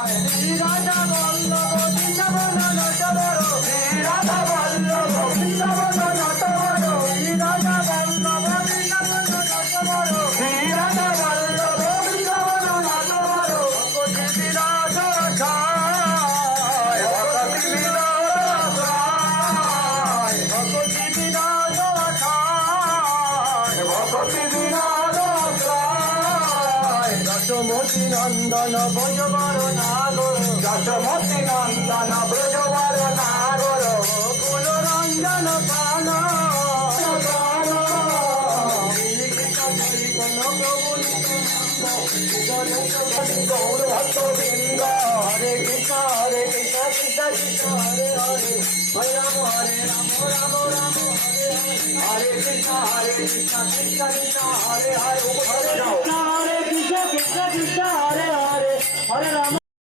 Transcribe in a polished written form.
রাধা বল্লভ বৃন্দাবন নটবর রাধা বল্লভ বৃন্দাবন নটবর রাধা বল্লভ বৃন্দাবন নটবর রাধা বল্লভ বৃন্দাবন নটবর ভগবতী বিরাজ ছায় ভগবতী বিরাজ ছায় ভগবতী বিরাজ ছায় ভগবতী বিরাজ ছায় দশমতী নন্দন ব্রজবর নাগর দশমতী নন্দন ব্রজবর নাগর কুল রঞ্জন প্রাণ গৌর ভক্ত বৃন্দ হরে কৃষ্ণ কৃষ্ণ কৃষ্ণ হরে হরে হরে রাম রাম রাম হরে হরে কৃষ্ণ কৃষ্ণ কৃষ্ণ হরে হরে হরে কৃষ্ণ কৃষ্ণ কৃষ্ণ